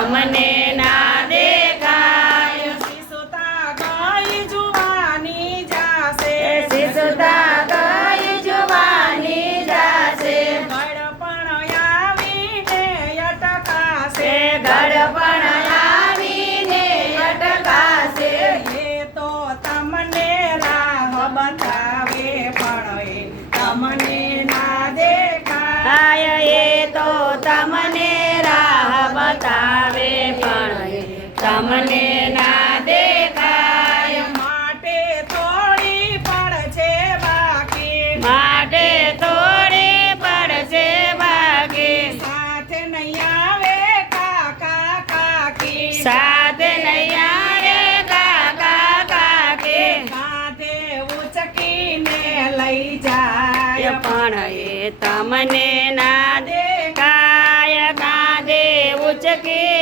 તમને ના દેખાય. શિશુતા ગઈ જુવાની જાશે? શિશુતા ગઈ જુવાની જાશે. ગળપણ આવીને અટકાશે. ગળપણ આવીને અટકાશે. એ તો તમને રાહ બતાવે પણ એ તમને ના તમને ના દેખાય. માટે થોડી પડશે બાકી. માટે થોડી પડશે બાકી. સાથે નહીં આવે કાકા કાકી. સાથ નહીં આવે કાકા કાકી. કાંધે ઉચકીને લઈ જાય. પણ એ તમને ના દેખાય. કાંધે ઉચકીને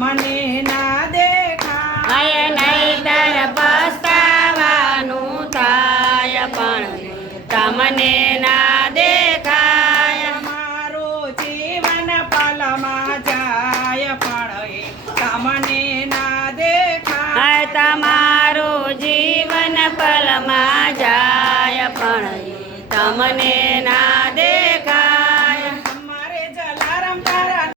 મને ના દેખાય નહીં તર પસ્તાવાનું થાય પણ તમને ના દેખાય મારું જીવન પલમાં જાય પણ તમને ના દેખાય તમારું જીવન પલમાં જાય પણ તમને ના